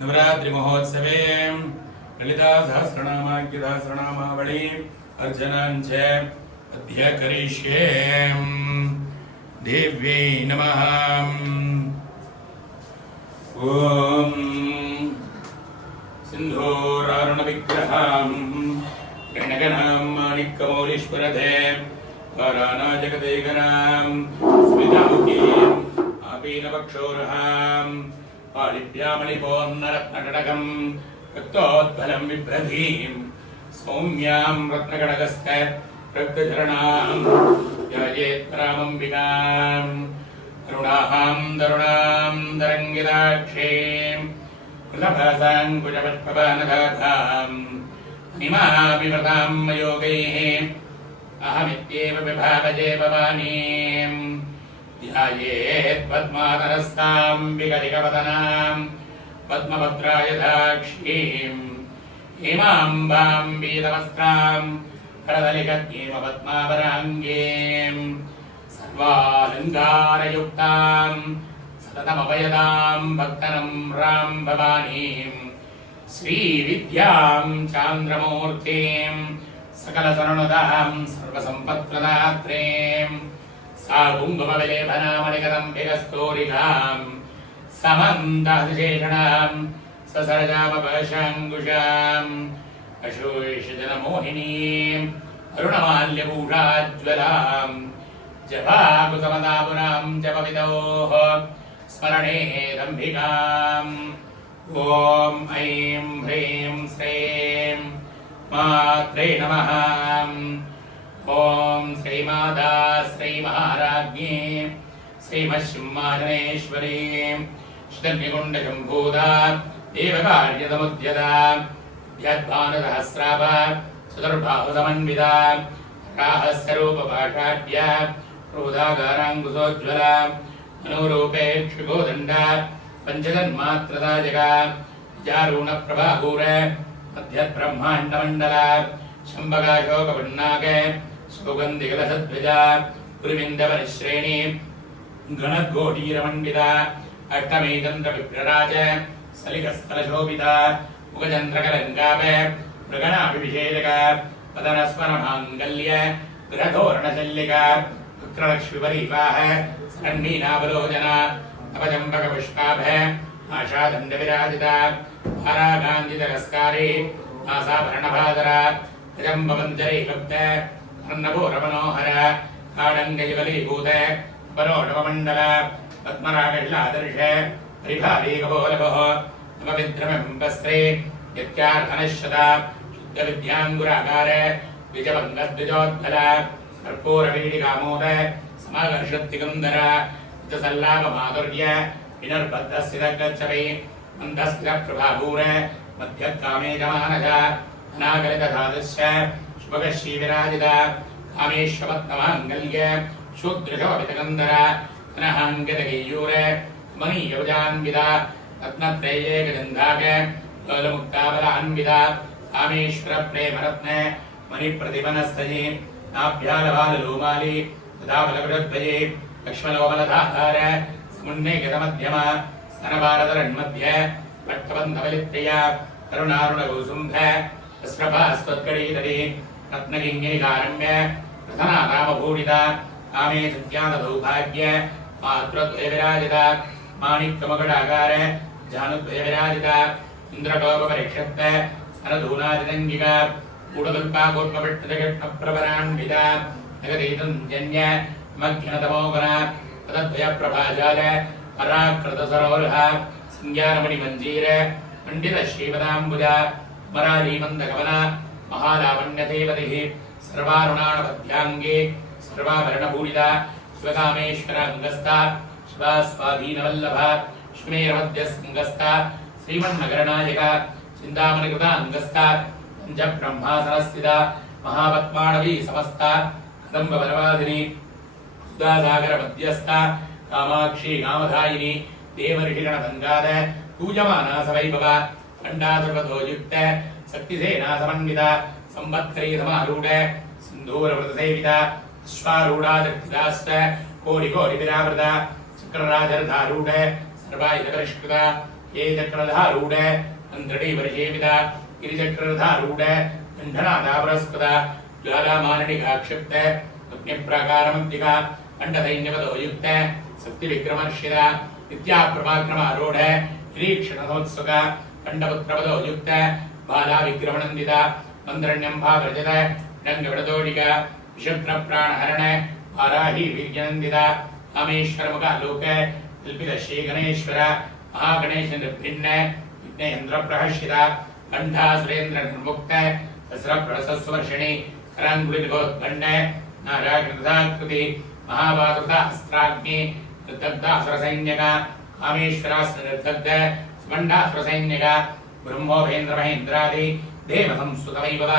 नवरात्रि महोत्सवे ललिता सहस्रनामावली अर्चनाञ्च अद्य करिष्ये। देव्यै नमः। ओम सिन्धूरारुणविग्रहं गणगणां माणिक्यमौलीश्वरधे वाराणाजगदेगनां स्मितामुखीं आपीनवक्षोरहां पालिभ्यामलिपोन्नरत्नकटकं रक्तोद्बलं बिभ्रतीं सौम्यां रत्नकटकस्थ रक्तझरणां ध्यायेत्परामम्बिकाम् अरुणाहां दरुणां तरङ्गिताक्षीं कृतभासाङ्कुशपुष्पबाणगाथां निमाविव्रतां योगैः अहमित्येव विभावजे भवानीं ध्यायेत्पद्मातरस्तां विकलिकवदनां पद्मभद्रायदाक्षीं हेमाम्बां पीतवस्त्रां करदलिकद्येमपद्मावराङ्गीं सर्वालङ्कारयुक्तां सततमभयदां भक्तनम्रां भवानीं श्रीविद्यां चान्द्रमूर्तिं सकलसरणदां सर्वसम्पत्प्रदात्रीं सा कुङ्कुमविलेपनामणिकदम्भिकस्तूरिकां समन्तशेषणां ससरजामपशाङ्कुशाम् अशोषजनमोहिनीम् अरुणमाल्यभूषाज्वलां जपाकुसमदापुरां जपविदोः स्मरणे दम्भिकाम् ॐ ऐं ह्रीं श्रीं मात्रे नमः। ॐ श्रीमाता श्रीमहाराज्ञी श्रीमच्छिम्माजनेश्वरी श्रीनिकुण्डशम्भूता देवकार्यसमुद्यता यद्भानुसहस्राभ चतुर्बाहुसमन्विता राहस्यरूपभाषाढ्य क्रोधागाराङ्कुशोज्ज्वला मनोरूपेक्षुकोदण्ड पञ्चजन्मात्रता जगा जारूणप्रभापूर मध्यब्रह्माण्डमण्डल शम्भकाशोकपुन्नाक सौगन्धिकलसध्वजा गुरुविन्दवनिश्रेणी गणद्घोटीरमण्डिता अष्टमे चन्द्रविभ्रराज सलिलस्थलशोभिता मुखचन्द्रकलङ्काभ मृगणाभिषेचक पदनस्मरमाङ्गल्य गृहतोरणशल्लिका वक्रलक्ष्मीपरीवाह सन्मीनावलोचना नवचम्पकपुष्पाभ आशादण्डविराजिता भारागान्धितरस्कारी नासाभरणभादर जम्बमञ्जरीलुप्त कर्णपूरमनोहर काडङ्गयुगलीभूत परोडमण्डल पद्मरागशिलादर्श परिभावेकपोलभः नवविद्रमम्बस्त्रे यत्यार्धनश्यता शुद्धविद्याङ्गुराकार द्विजभङ्गद्विजोद्भल कर्पूरवीडिकामोद समाकर्षत्तिकुन्दर सल्लापमाधुर्य विनर्बद्धस्थितगच्छवै मन्दस्थितप्रभापूर मध्यत्कामे जमानज अनागलितधातुश्च शुभगश्रीविराजित कामेश्वपत्नमाङ्गल्य शूद्रशोभितकन्दर अनहाङ्गतकेयूर मणियोजान्विता रत्नत्रयेकगन्धाक लोलमुक्ताबलान्विता कामेश्वरप्रेमरत्न मणिप्रतिपनस्तये नाभ्यालबाललोमाली तथाबलकृद्वये लक्ष्मणोबलधाधार समुन्नेकतमध्यमा स्तनभारतरन्मध्य पट्टबन्धवलित्रया करुणारुणगोसुम्भ अस्रभास्त्वत्करीतरे रत्नकिङ्गिनिकारम्य प्रथनारामभूषिता कामे सत्यादौभाग्य मातृद्वयविराजिता माणिक्यमकुटाकार जानुद्वयविराजिता इन्द्रटोपपरिक्षत्त स्तनधूनादिदङ्गिका कूटकल्पाकोट्पपट्टजगट्टप्रभरान्विता जगदीतञ्जन्य मध्यनतमोगना तदद्वयप्रभाजाल पराकृतसरोरुह संज्ञानमणिमञ्जीर पण्डितश्रीपदाम्बुजा मरालीमन्दगमना महालावण्यदेवतिः सर्वारुणाणपद्याङ्गे सर्वाभरणभूषिता शिवकामेश्वराङ्गस्था शिवास्वाधीनवल्लभा श्रीमेरमध्यस्कङ्गस्था श्रीमन्नगरनायका चिन्तामणिकृताङ्गस्था पञ्चब्रह्मासनस्थिता महापद्माणवी समस्ता कदम्बवनवादिनी सुधासागरमध्यस्था कामाक्षी कामधायिनी देवर्षिगणसङ्गाद पूजमाना सवैभव खण्डासर्वतोयुक्त शक्तिसेना समन्विता संवत्सरी समारूढ सिन्धूरव्रतसेविता अश्वारूढादर्थिताश्च कोटिकोटिविरावृता चक्रराजरधारूढ सर्वायुधपरिष्कृता ये चक्रधारूढ अंतरणी वर्षेविदा गिरिचक्रधारूढ गंधनादावरस्पद ज्वालामाननिकाक्षिप्त अग्निप्राकारमब्दिका खण्डदैन्यवतो युक्त शक्तिविक्रमर्षित नित्याप्रभाक्रमारूढ निरीक्षणोत्सुक खण्डपुत्रवतो युक्त बालाविक्रमनन्दित मन्द्रण्यम्भावर्जित रङ्गवडदोडिक विशुद्धप्राणहरण वाराही वीर्यनन्दित कामेश्वरमुखालोक कल्पितश्रीगणेश्वर महागणेश निर्भिन्न विघ्नेन्द्रप्रहर्षित कंठा सुरेन्द्र निर्मुक्त सहस्रप्रसस्वर्षिणि कराङ्गुलिनिभोद्भण्ड नाराकृताकृति महाभारतास्त्राग्नि निर्दग्धासुरसैन्यक कामेश्वरास्त्र निर्दग्ध सुमण्डासुरसैन्यक ब्रह्मोभेन्द्रमहेन्द्रादि देवसंस्तुतमैभव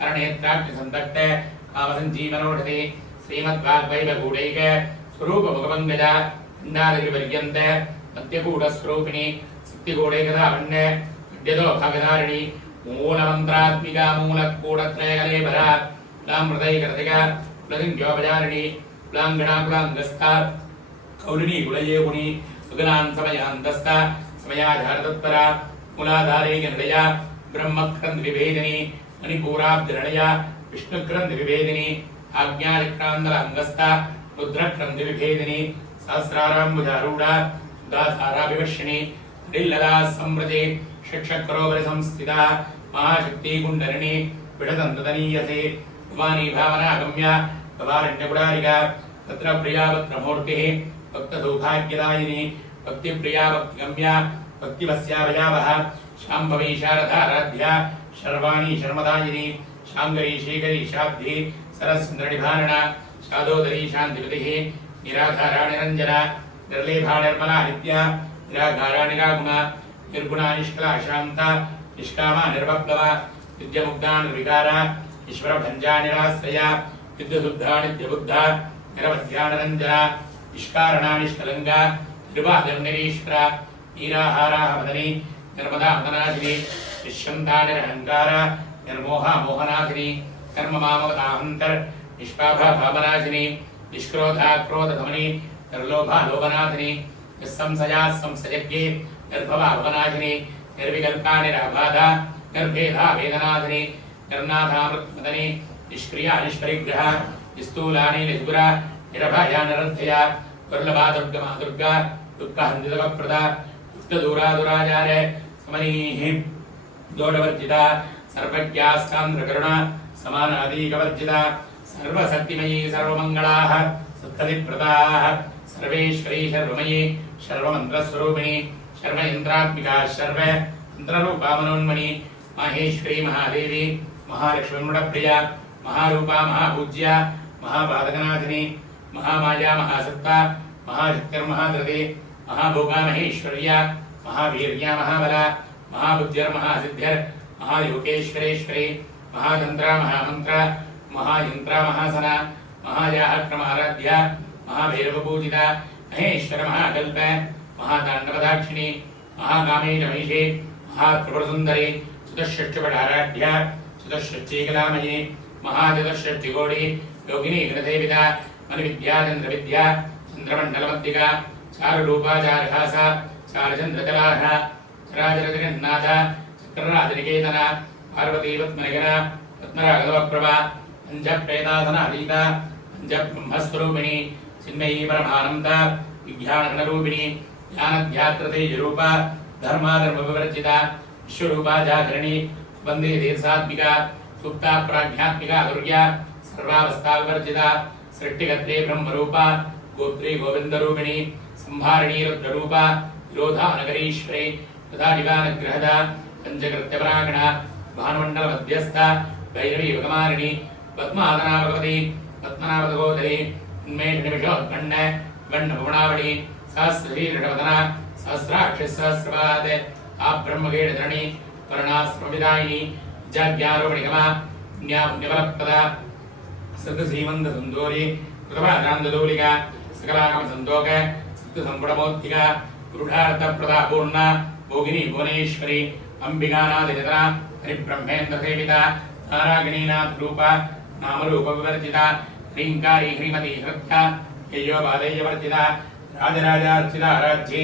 हरणेत्राग्निसन्तक्त कामसञ्जीवनोषधि श्रीमद्वाग्वैभगूढैक स्वरूपमुखपङ्कज खण्डादिपर्यन्त मध्यगूढस्वरूपिणि शक्तिगूढैकदावण्य विद्यतो भागधारिणि मूलमन्त्रात्मिका मूलकूटत्रयकलेभर लामृतैकरतिका कुलसिंह्योपचारिणि कुलाङ्गणाकुलाङ्गस्था कौलिनी कुलयेगुणि सुगनान् समयान्तस्थ समयाधारतत्परा मूलाधारैकनिलय ब्रह्मक्रन्द-विभेदिनि मणिपूराब्धिनिलय विष्णुक्रन्द-विभेदिनि आज्ञाचक्रान्तराङ्गस्थ रुद्रक्रन्द-विभेदिनि सहस्राराम्बुजारूढ सुधासाराभिवर्षिणि दिल्लला संव्रजे षट्चक्रोपरि संस्थिता महाशक्तिकुण्डलिनी विडदन्ततनीयसे भवानी भावनागम्य भवारण्यकुडारिका तत्रप्रिया भद्रमूर्तिः भक्तसौभाग्यदायिनी भक्तिप्रिया भक्तिगम्य भक्तिवस्यावयावः शाम्भवी शारदाराध्या शर्वाणी शर्मदायिनी शाङ्गरी शेखरी शाब्दी सरस्वन्द्रनिभारण शादोदरी शान्तिपतिः निराधारा निरञ्जना निर्लेभा निर्मला नित्या निराधारा निरागुणा निर्गुणा निष्कला शान्ता निष्कामा निर्वप्लवा विद्यमुग्धा निर्विकारा ईश्वरभञ्जा निराश्रया विद्युशुद्धा नित्यबुद्धा निरवध्या निरञ्जना निष्कारणा निष्कलङ्गा निर्वादिर्निरीश्वरा नीराहारा मदनी निर्मदा मदनाशिनी निश्यन्ता निरहङ्कारा निर्मोहा मोहनाशिनी कर्ममामवताहन्तर् निष्पाभा भावनाशिनी निष्क्रोधा क्रोधधमनी निर्लोभा लोभनाशिनी निस्संशया संशयज्ञे निर्भवा भवनाशिनी निर्विकल्पा निराबाधा निर्भेदा वेदनाशिनी निर्नाथा मृत्युमदनी निष्क्रिया निष्परिग्रह निस्तूलानि निष्गुरा निरभया निरर्थया दुर्लभा दुर्गमा दुर्गा दुःखहन्दितवप्रदा दुष्टदूरा दुराचार समनीः दोषवर्जिता सर्वज्ञास्तान्द्रकरुणा समानादीकवर्जिता सर्वशक्तिमयी सर्वमङ्गलाः सत्कलिप्रदाः सर्वेश्वरी सर्वमयी सर्वमन्त्रस्वरूपिणी सर्वेन्द्रात्मिका सर्वतन्त्ररूपा मनोन्मणि माहेश्वरी महादेवी महालक्ष्मीमुडप्रिया महारूपा महापूज्या महापादकनाथिनी महामाया महासत्ता महाशक्तिर्महाधृति महाभोगा महेश्वर्या महावीर्या महाबला महाबुद्धिर्महासिद्धिर् महायोगेश्वरेश्वरी महातंत्रा महामंत्र महायंत्रा महासना महायाक्रमाराध्या महाभैरवपूजिता महेश्वर महाकल्प महातांडवदाक्षिणी महाकामेश महिषे महात्रिपुरसुंदरी चतुष्षष्टिपटाराध्या चतुष्षष्टिकलामयी महाचतुष्षष्टिकोटि योगिनी गणसेविता मणिविद्या चंद्रमंडलमत्तिका चारुरूपा चारुहासा चारुचंद्रकलाः चराचरजगन्नाथ चक्रराजनिकेतना पार्वतीपद्मनगरा पद्मराघवप्रभा पंचप्रेतासनाधीता पंचब्रह्मस्वरूपिणी चिन्मयी परमानन्दा विज्ञानगणरूपिणी ज्ञानध्यात्रतेजरूपा धर्माधर्मविवर्जिता विश्वरूपा जागरणी वन्दे देशात्मिका सुप्ता प्राज्ञात्मिका दुर्गा सर्वावस्थाविवर्जिता सृष्टिकर्त्री ब्रह्मरूपा गोत्री गोविन्दरूपिणी संहारिणी रुद्ररूपा विरोधानगरीश्वरी तथादिवानग्रहदा पंचकृत्यपरागणा भानुमण्डलमध्यस्था भैरवी भगमारिणी पद्मादना भगवती पद्मनाभगोदरी उन्मेषनिमिषोत्पन्न वण्णभुवनावळी सहस्रशीर्षवदना सहस्राक्षसहस्रपाद आब्रह्मगेडधरणी वर्णाश्रमविदायिनी विजाज्ञारोपणिगमा पुण्यापुण्यफलप्रदा सद्श्रीमन्तसुन्दोरी कृतपादान्ददौलिका सकलागमसन्तोक सत्तुसम्पुटमोत्तिका गूढार्थप्रदापूर्णा भोगिनी भुवनेश्वरी अंबिकानादिनितना हरिब्रह्मेन्द्रसेविता नारायणीनाथरूपा नामरूपविवर्जिता ह्रीङ्कारी ह्रीमती हृद्या ययोपादेयवर्जिता राजराजार्चिता राज्ये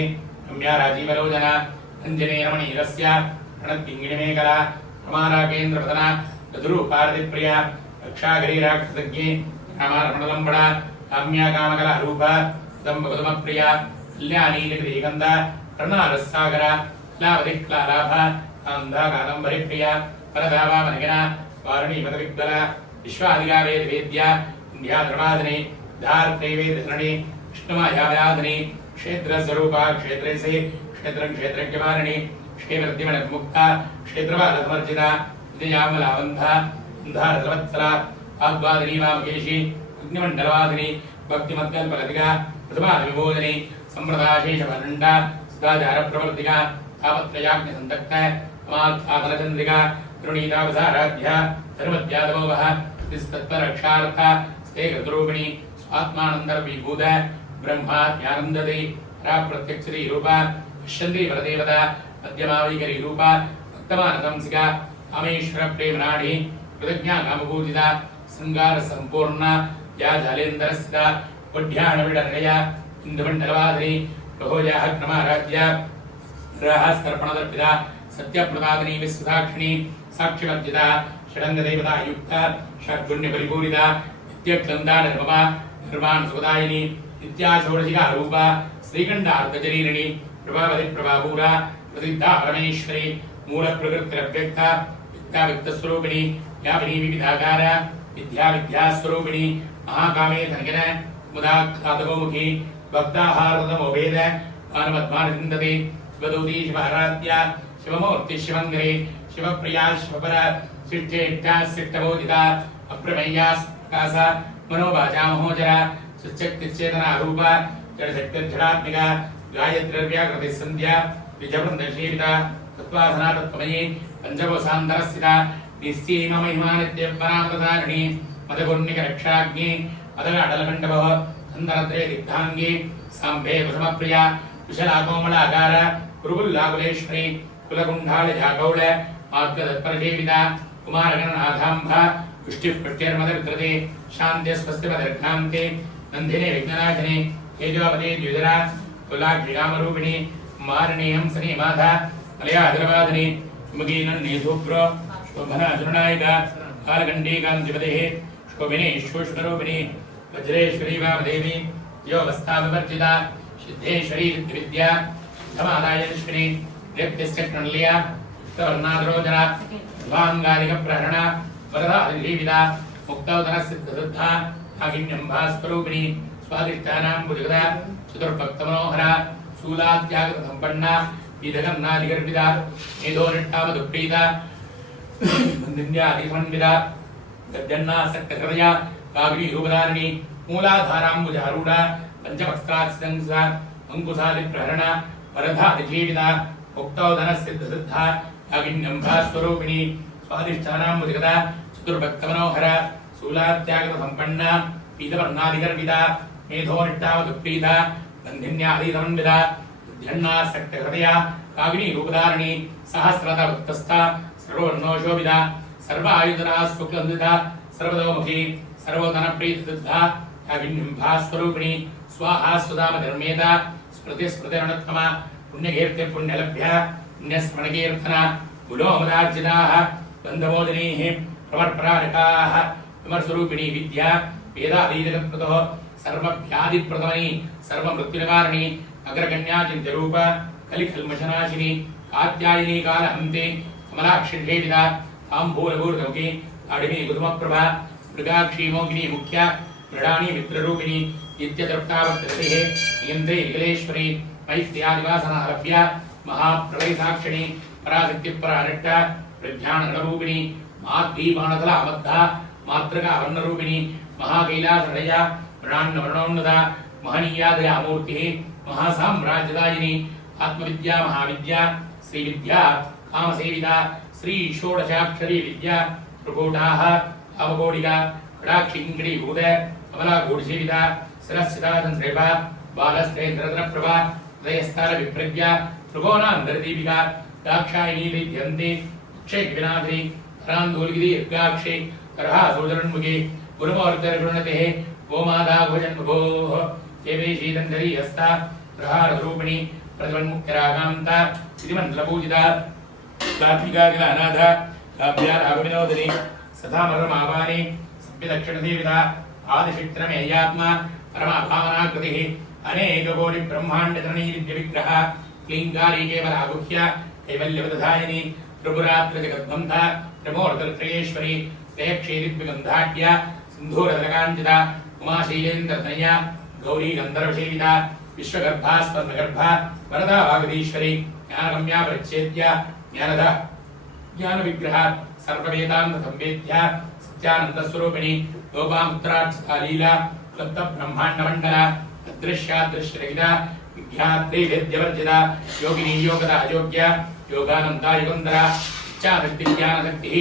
रम्या राजीवलोचना अंजने रमणीरस्य रणद्गिङ्गिणिमेकला रमाराकेन्द्रपदना गदुरूपारतिप्रिया रक्षागरीराक्षसज्ञे रामारमणलम्बडा काम्या कामकला रूपा दम्बगदमप्रिया कल्याणीलिगन्ध कर्णारस्सागर लावदिक्लालाभ कान्धा कादम्बरिप्रिया परदावामनगिना वारुणीमतविद्वल विश्वादिगा वेदवेद्या इन्द्याद्रवादिनी धार्त्रैवेदधरणी विष्णुमायाव्याधिनी क्षेत्रस्वरूपा क्षेत्रेसे क्षेत्रज्ञमारिणी क्षेत्रद्युमनमुक्ता क्षेत्रवादसमर्जिता विजयामलावन्धा अन्धारसवत्सला आद्वादिनी वामकेशी अग्निमण्डलवादिनी भक्तिमद्गल्पलतिका प्रथमाविमोदिनी सम्प्रदाशेषवनण्डा सदाचारप्रवर्तिका तापत्रयाग्निसन्तक्त समात्साधनचन्द्रिका करुणीतावसाराध्या धर्मत्यादमोवः तिस्तत्परक्षार्थ स्तेकृतरूपिणी स्वात्मानन्दर्वीभूत ब्रह्माज्ञानन्दति पराप्रत्यक्षरी रूपा पश्यन्ती वरदेवता मध्यमावैकरी रूपा भक्तमानतंसिका कामेश्वरप्रेमनाडी कृतज्ञा कामपूजिता शृङ्गारसम्पूर्णा या जालेन्दरस्थिता वढ्याणविडनया इन्दुमण्डलवादिनी प्रभोजाः क्रमाराध्या ग्रहस्तर्पणदर्पिता सत्यप्रदादिनी विश्वसाक्षिणी साक्षिवर्जिता षडङ्गदेवता युक्ता षड्गुण्यपरिपूरिता नित्यक्लन्दा निर्ममा निर्वाणसुखदायिनी नित्याषोडशिका रूपा श्रीकण्ठार्धशरीरिणी प्रभावति प्रभापूरा प्रसिद्धा परमेश्वरी मूलप्रकृतिरव्यक्ता विद्याव्यक्तस्वरूपिणी व्यापिनी विविधाकार विद्याविद्यास्वरूपिणी महाकामे धनगिन मुदाख्यातगोमुखी भक्ताहारतमोभेद मानवद्मानचिन्तति शिवदूती शिवहराध्या शिवमूर्ति शिवङ्गरे शिवप्रिया शिवपर शिष्टेष्टासिष्टबोधिता अप्रमेया प्रकाश मनोवाचा महोजरा सुचक्तिचेतना रूपा जडशक्तिर्जडात्मिका गायत्र्यव्याकृति संध्या विजवृन्दशीलिता तत्त्वासना तत्त्वमयी पञ्चकोशान्तरस्थिता निस्सीममहिमानित्यपरामृतारिणी मदगुण्यकरक्षाग्नि मदगाढलमण्डपः धन्दनद्रे दिग्धाङ्गी साम्भे कुसुमप्रिया कुशलाकोमलाकार कुरुबुल्लाकुलेश्वरी कुलकुण्डालजागौळ मार्गतत्परजीविता कुमारगणनाथाम्भ पुष्टिः पुष्ट्यर्मदर्कृते शान्त्यस्वस्तिमदर्घान्ते नन्दिने विघ्ननाशिनी तेजोपदे द्विजरा कुलाक्षिकामरूपिणी मारणीहंसनी माधा मलयाधिरवादिनी सुमुखीनन्नीसूप्रो शोभनाचुरनायिका कालकण्डीकान्तिपतेः शोभिनी शोष्णरूपिणी वज्रेश्वरी वामदेवी योगस्थाविवर्जिता सिद्धेश्वरी विद्या सिद्धमादायश्विनी व्यक्तिश्चक्रण्ल्या युक्तवर्णाधरोजना ध्वाङ्गादिकप्रहरणा वरदादिजीविता मुक्तौदनसिद्धसिद्धा नागिन्यम्भास्वरूपिणी स्वादिष्टानां भुजगदा चतुर्भक्तमनोहरा शूलात्यागतसम्पन्ना विधगन्नादिगर्भिता मेधोनिष्ठामधुप्रीता वन्दिन्यादिसमन्विता गद्यन्नासक्तहृदया काग्निरूपधारिणी मूलाधाराम्बुजारूढा पञ्चवक्त्रात्सिदंसा अंकुशादिप्रहरण वरदादिजीविता मुक्तौदनसिद्धसिद्धा नागिन्यम्भास्वरूपिणी स्वादिष्ठानाम्बुजगदा चतुर्भक्तमनोहरा शूलात्यागतसम्पन्ना पीतवर्णादिगर्भिता मेधोनिष्ठावधुप्रीता गन्धिन्यादिसमन्विता ध्यन्नासक्तहृदया काग्निरूपधारिणी सहस्रतवत्तस्था सर्ववर्णोशोभिता सर्वायुधरा शुक्लन्दिता सर्वतोमुखी सर्वोदनप्रीतसिद्धा काग्निम्भास्वरूपिणी स्वाहा सुधामधर्मेता स्मृतिस्मृतिरणोत्तमा पुण्यकीर्तिर्पुण्यलभ्या पुण्यस्मरणकीर्तना गुणोमदार्जिताः बन्धमोदिनीः प्रवर्परारिकाः विमर्स्वरूपिणी विद्या वेदादीजगत्प्रतः सर्वव्याधिप्रदमनी सर्वमृत्युनिवारिणी अग्रगण्याचिन्त्यरूप कलिकल्मषनाशिनी कात्यायिनी कालहन्ते कमलाक्षिषेविता ताम्बूलभूर्धमुखी अडिमी कुसुमप्रभा मृगाक्षी मोगिनी मुख्या मृडानी मित्ररूपिणी नित्यतृप्तावर्ततिः नियन्त्रे निखिलेश्वरी मैत्र्यादिवासनालभ्या महाप्रलयसाक्षिणी पराशक्तिपरानिष्ठा प्रज्ञानगणरूपिणी माद्वीपाणतलाबद्धा मातृकावर्णरूपिणी महाकैलासहृदया मृणान्नवर्णोन्नता महनीयादयामूर्तिः महासाम्राज्यदायिनी आत्मविद्या महाविद्या श्रीविद्या कामसेविता श्री षोडशाक्षरी विद्या त्रिकूटाः कामकोटिका कडाक्षिङ्गणीभूत कमलागूढसेविता शिरस्थिता चन्द्रेपा बालस्तेन्द्रप्रभा हृदयस्तारविप्रज्ञा त्रिकोणान्तरदीपिका दाक्षायिनी विद्यन्ते क्षयविनाथिनी करान्दोलिदीर्घाक्षे करहासोदरन्मुखे गुरुमूर्तिर्गुणतेः गोमादा भोजन्मुखोः देवे शीतञ्जली हस्ता प्रहाररूपिणी प्रतिवन्मुक्तिराकान्त श्रीमन्त्रपूजिता सात्विकाखिलानाथ काव्यारागविनोदिनी सदामरमावानि सभ्यदक्षिणदेविता आदिशक्तिरमेयात्मा परमाभावनाकृतिः अनेककोटिब्रह्माण्डतरणीदिव्यविग्रह क्लीङ्कारी केवलागुह्य कैवल्यवदधायिनी त्रिपुरात्रिजगद्बन्ध त्रिमूर्तिर्त्रयेश्वरी श्रेयक्षेदिव्यगन्धाढ्य सिन्धूरदलकाञ्चिता उमाशैलेन्द्रतनया गौरी गन्धर्वसेविता विश्वगर्भा स्वर्णगर्भा वरदा वागदीश्वरी ज्ञानगम्या परिच्छेद्य ज्ञानदा ज्ञानविग्रह सर्ववेदान्तसंवेद्य सत्यानन्दस्वरूपिणी लोपामुत्तरार्चिता लीला क्लब्धब्रह्माण्डमण्डला अदृश्यादृश्यरहिता विज्ञात्रिवेद्यवर्जिता योगिनी योगदा योग्य योगानन्दा युगन्धरा इच्छाशक्तिज्ञानशक्तिः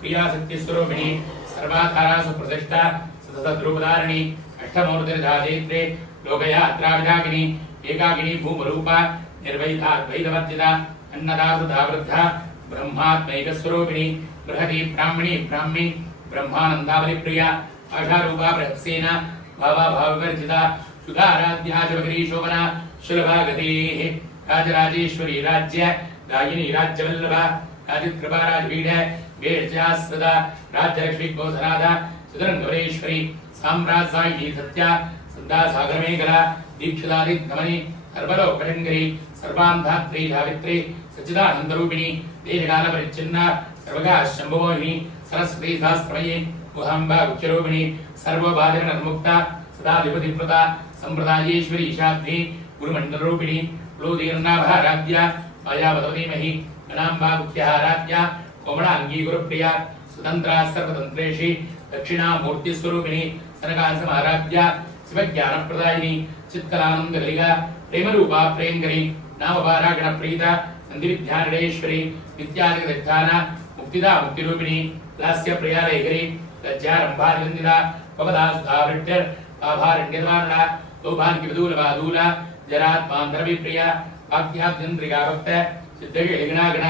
क्रियाशक्तिस्वरूपिणी सर्वाधारा सुप्रतिष्ठा सततद्रूपधारिणी अष्टमूर्तिर्धाचैत्रे लोकयात्राविधाकिनी एकाकिनी भूमरूपा निर्वैधाद्वैतवर्जिता अन्नदा सुधा वृद्धा ब्रह्मात्मैकस्वरूपिणी बृहती ब्राह्मणी ब्राह्मी ब्रह्मानन्दावलिप्रिया आशारूपा बृहत्सेना भावाभावविवर्जिता सुधाराध्या शिवगिरी शोभना सुलभागतेः राजराजेश्वरी राज्य दायिनी राज्यवल्लभा राजकृपा राजपीठ वेश्यास्वदा राज्यलक्ष्मी गोधनाथा सुधरङ्गवरेश्वरी साम्राज्यायिनी सत्या सदा सागरमेखला दीक्षितादिग्धमणि सर्वलोकशङ्करी सर्वान्धात्री सावित्री सच्चिदानन्दरूपिणी देशकालपरिच्छिन्ना सर्वगाशम्भुमोहिनी सरस्वती सहस्रमयी मुहाम्बा गुच्चरूपिणी सर्वबाधिरनिर्मुक्ता सदाधिपतिव्रता सम्प्रदायेश्वरी ईशाद्री गुरुमण्डलरूपिणी प्लोदीर्णाभाराध्या मायावतमही गणाम्बा गुह्याराध्या कोमलाङ्गी गुरुप्रिया स्वतन्त्रा सर्वतन्त्रेषि दक्षिणामूर्तिस्वरूपिणी सनकासमाराध्या शिवज्ञानप्रदायिनी चित्कलानन्दकलिका प्रेमरूपा प्रेङ्करी नामपारागणप्रीता नन्दिविद्यानिडेश्वरी विद्यादिग्धान मुक्तिदा मुक्तिरूपिणी लास्यप्रिया लेखरी लज्जारम्भानिवन्दिता पवदा सुधावृट्टिर् आभारण्यद्वारणा लोभान्किविदूलवादूला जरात्मान्तरविप्रिया वाक्याद्यन्त्रिका भक्त सिद्धगणगण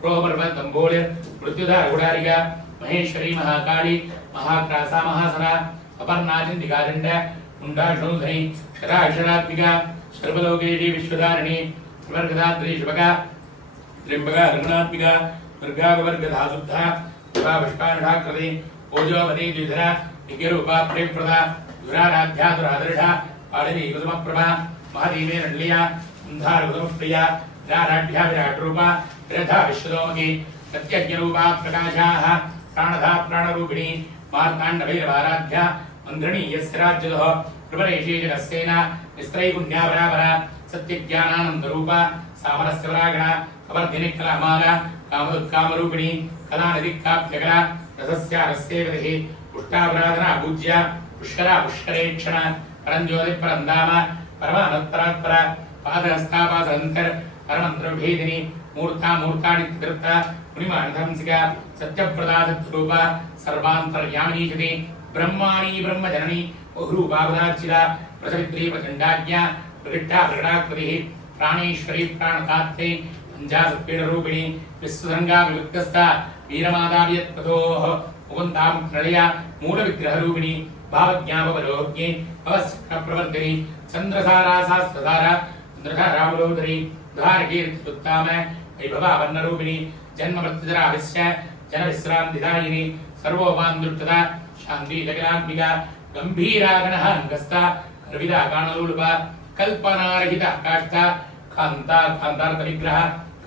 प्रोपर्वतम्बोलिर् मृत्युधारगुडारिका महेश्वरी महाकाली महाक्रासा महासना अपर्णाचिन्तिकादण्ड मुण्डाशोधनी शराक्षरात्मिका सर्वलोकेशी विश्वधारिणी स्वर्गदात्री शुभगा त्र्यम्बका रघुनात्मिका दुर्गावर्गधासुद्धा पुष्पानुषाकृति ओजोवती द्विधरा विज्ञरूपा प्रेमप्रदा दुराराध्या दुरादर्शा पालिनी कुसुमप्रभा महादेवी नण्डिया कुन्धारकुसुमप्रिया विराराढ्या विराटरूपा विरथा विश्वतोमुखी प्रत्यज्ञरूपा प्रकाशाः प्राणधा प्राणरूपिणी मार्ताण्डभैरवाराध्या मन्त्रिणी यस्य राज्यतः प्रपरेशी जगस्सेना निस्त्रैगुण्यापरापरा सत्यज्ञानानन्दरूपा सामरस्यवरागणा कवर्धिनी कलामाला कामरूपिणी कलानिधिकाप्यकला रसस्यारस्येवतिः पुष्टापराधना पूज्य पुष्करा पुष्करेक्षण परञ्ज्योतिः परमानन्तरात्पर पादहस्तापासन्तर् परमन्त्रभेदिनी मूर्ता मूर्ताणि कृता मुनिमानधंसिका सत्यप्रदातरूपा सर्वान्तर्यामिनीशति ब्रह्माणी ब्रह्मजननी बहुरूपावदार्चिता प्रसवित्री प्रचण्डाज्ञा प्रकृष्टा प्रकटाकृतिः प्राणेश्वरी प्राणदात्रे पञ्चासत्पीडरूपिणी विश्वसङ्गा विवृत्तस्था वीरमादाव्यत्पतोः मुकुन्दामुक्नलया मूलविग्रहरूपिणी भावज्ञापवरोज्ञे भवश्चक्रप्रवर्तिनी चन्द्रसारासास्त्रधारा चन्द्रधारावलोधरी धारकीर्त्युत्ताम वैभवावर्णरूपिणी जन्ममृत्युजराभिश्च जनविश्रान्तिदायिनी सर्वोपान्दुष्टता शान्तिजगनात्मिका गम्भीरागणः अङ्गस्था कर्विदा काणलोलुपा कल्पनारहिता काष्ठा कान्ता कान्तार्थविग्रह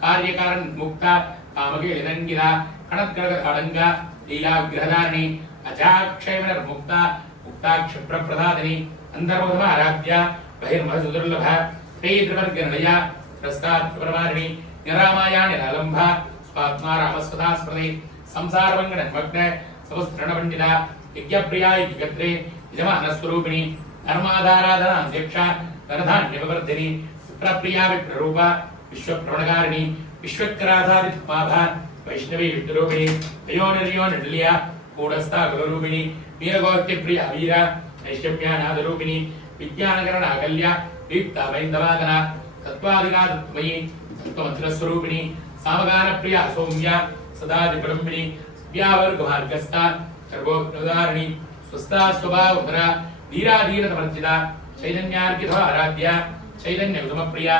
कार्यकारणमुक्ता कामकेलिदङ्गिता कणत्कणकधाडङ्गा लीलाविग्रहधारिणी अजाक्षयमनर्मुक्ता मुक्ताक्षप्रप्रदादिनी अन्तर्मुखमाराध्या बहिर्महसुदुर्लभ त्रयीत्रिवर्गनिलया प्रस्तात्प्रमारिणी निरामाया निरालम्भा स्वात्मा रामस्वदा स्मृति संसारवङ्गणमग्न समस्तरणपण्डिता यज्ञप्रिया यज्ञगत्रे यजमानस्वरूपिणी धर्माधाराधनाध्यक्षा धनधान्यवर्धिनी विप्रप्रिया विप्ररूपा विश्वप्रवणकारिणी विश्वकराधारित्माभा वैष्णवी विद्रूपिणी तयोनिर्योनिर्लिया कूढस्था गुरुरूपिणी वीरगोष्ठिप्रिया वीरा नैष्यम्यानादरूपिणी विज्ञानकरणाकल्या दीप्ता वैन्दवादना तत्त्वादिकादत्तमयी तत्त्वमन्त्रस्वरूपिणी सामगानप्रिया सौम्या सदादिप्रलम्बिनी व्यावर्गमार्गस्था सर्वोपदारिणी स्वस्था स्वभावधरा धीराधीरतमर्जिता चैतन्यार्गितो आराध्या चैतन्यकुसुमप्रिया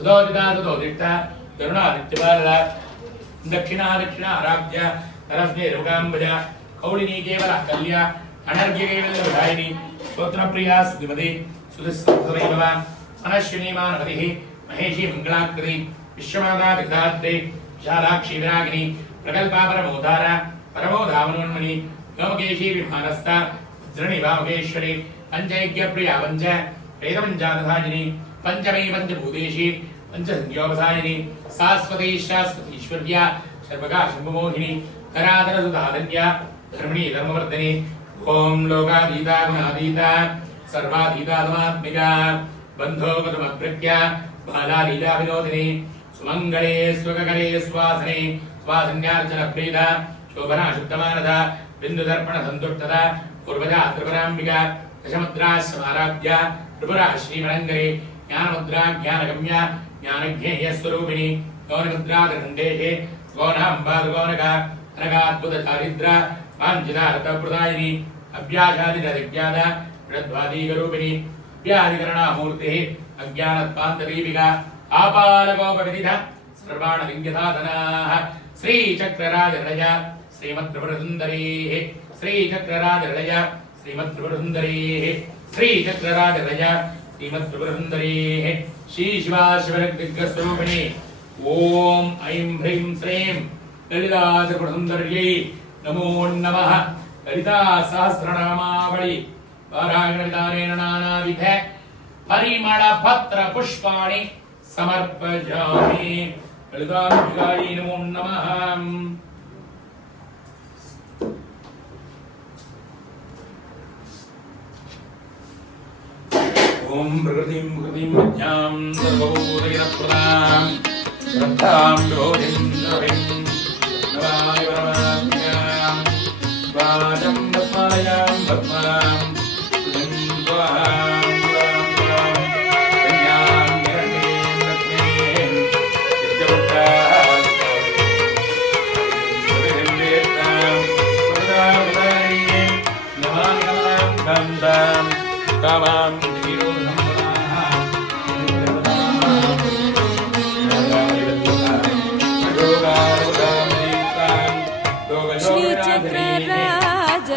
सुदोदिता सुदोदिष्टा करुणादित्यबाल दक्षिणा आराध्य तरस्मे रुगाम्बज कौलिनी केवल कल्या अनर्घ्य केवल विधायिनी स्तोत्रप्रिया सुधिमति सुधिस्तुतैव मनश्विनी मानवतिः महेशी मंगलाकृति विश्वमाता विधात्री विशालाक्षी विरागिनी प्रकल्पा परमोदार परमोधामनोन्मणि व्योमकेशी विमानस्था वज्रणी वामकेश्वरी पंचैक्य प्रिया पंच वेदपंचादधाजिनी पंचमी पंचभूतेशी पंचसंज्ञोपसायिनी शाश्वती शाश्वतीश्वर्या सर्वगा शंभुमोहिनी करादर सुधाधन्या धर्मिणी धर्मवर्धिनी ओम लोकाधीता गुणाधीता सर्वाधीता धर्मात्मिका बंधो गतमप्रज्ञा बालालीला विनोदिनी सुमंगले स्वगकरे स्वासने स्वासन्यार्चन प्रीता शोभना शुद्धमानदा बिंदुदर्पण संतुष्टता पूर्वजा त्रिपुरांबिका दशमुद्रा समाराध्या त्रिपुरा श्रीमरंगरे ज्ञानमुद्रा ज्ञानगम्या ज्ञानज्ञेय स्वरूपिणी गौनमुद्रा दण्डेशे गौनाम्बा गौनका अनगाद्भुत चारिद्रा वाञ्छितार्थप्रदायिनी अभ्यासादिजज्ञाता प्रद्वादीकरूपिणी अभ्यादिकरणामूर्तिः अज्ञानत्वान्तदीपिका आपालकोपविदिता सर्वाणलिङ्गसाधनाः श्रीचक्रराजरज श्रीमत्त्रिपुरसुन्दरीः श्रीचक्रराजरज श्रीमत्त्रिपुरसुन्दरीः श्रीचक्रराजरज श्रीमत्त्रिपुरसुन्दरीः श्रीशिवाशिवरग्दिग्गस्वरूपिणी ॐ ऐं ह्रीं श्रीं ललिता त्रिपुरसुन्दर्यै नमो नमः। ललिता सहस्रनामावळि पारायणविधानेन नानाविध परिमळ पत्र पुष्पाणि समर्पयामि। ललिताम्बिकायै नमो नमः। ओम प्रकृतिं प्रकृतिं विद्यां सर्वभूतहितप्रदां श्रद्धां ज्योतिं द्रविं नमामि परमात्म्यां वाचं पद्मालयां पद्मनां सुधिं स्वाहां स्वाहां कन्यां हिरण्यं लक्ष्मीं विद्यावतां सुधिं वेत्तां प्रदावतारीं नमामि कमलां कामां श्री चक्रराज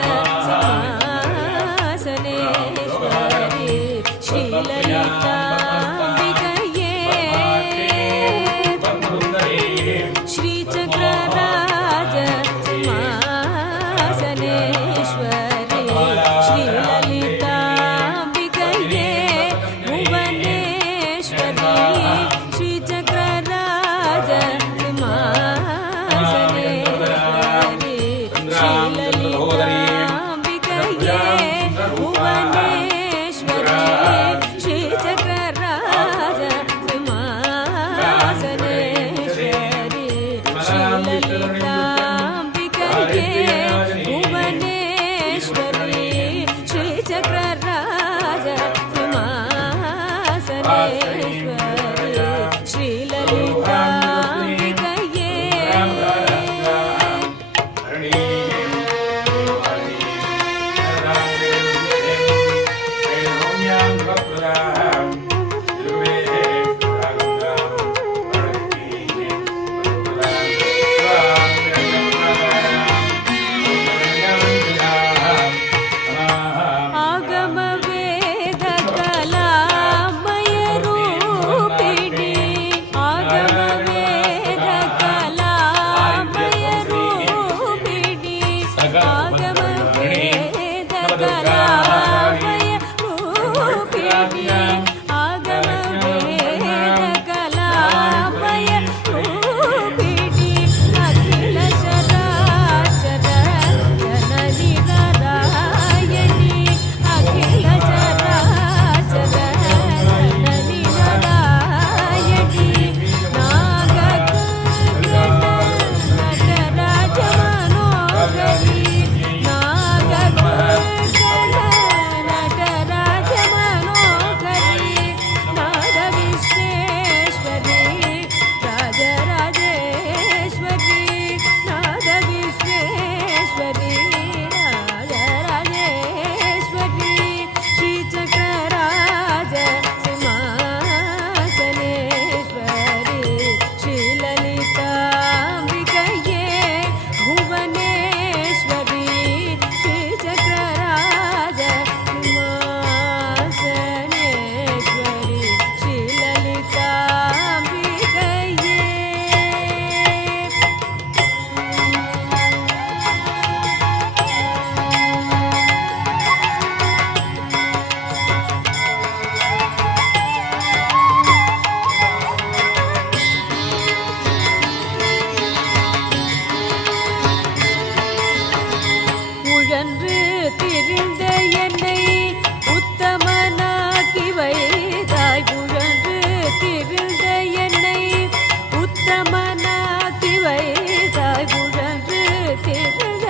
உத்தமனாக்கி வைத்தாய் உழன்று திகழ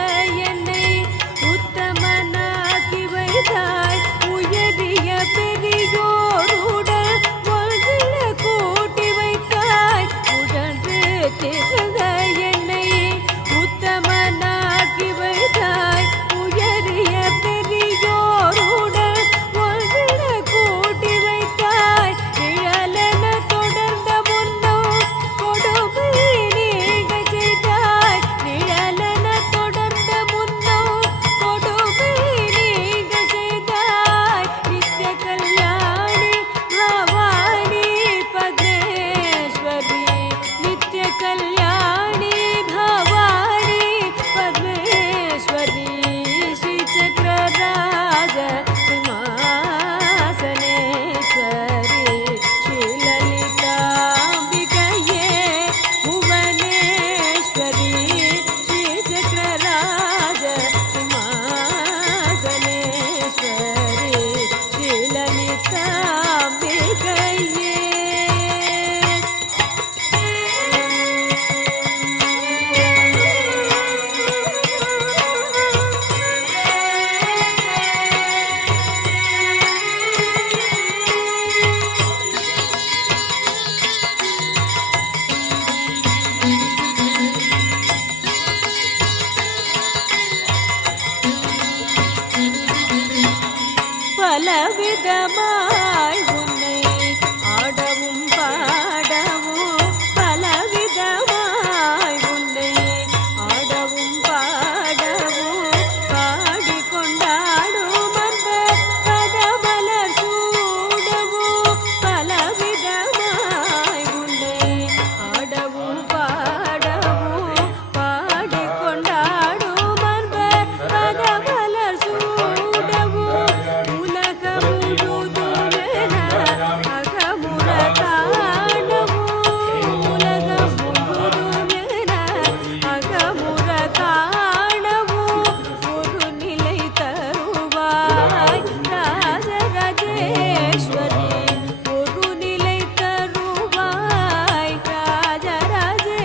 என்னை உத்தமனாக்கி வைத்தாய் உயரிய பெரியோருடன் ஒன்றிட கூட்டி வைத்தாய் உழன்று திகழ என்னை உத்தமனாக்கி வைத்தாய் உயரிய பெரியோருடன் ஒன்றிட கூட்டி வைத்தாய் நிழலென தொடர்ந்த முன்னோ கொடுமை நீங்க செய்தாய் நிழலென தொடர்ந்த முன்னோ கொடுமை நீங்க செய்தாய் நித்ய கல்யாணி பவானி பத்மேஸ்வரி நித்ய கல்யாணி பவானி பத்மேஸ்வரி ஸ்ரீ சக்கரராஜ சிம்மாசனேஸ்வரி ஸ்ரீலலிதாம்பிகையே புவனேஸ்வரி ஸ்ரீ சக்கரராஜ சிம்மாசனேஸ்வரி ஸ்ரீலலிதாம்பிகையே பலவிதமாய் உன்னை ஆடவும் பாடவும் பலவிதமாய் உன்னை ஆடவும் பாடவும் பாடிக்கொண்டாடும் அன்பர் பதமலர் சூடவும் பலவிதமாய் உன்னை ஆடவும் பாடவும் பாடிக்கொண்டாடும் அன்பர் பதமலர் சூடவும் உலகம் முழுதுமென அகமுற காணவும் உலகம் முழுதுமென அகமுற காணவும் ஒரு நிலை தருவாய் ராஜராஜேஸ்வரி ஒரு நிலை தருவாய் राजराजेश्वरी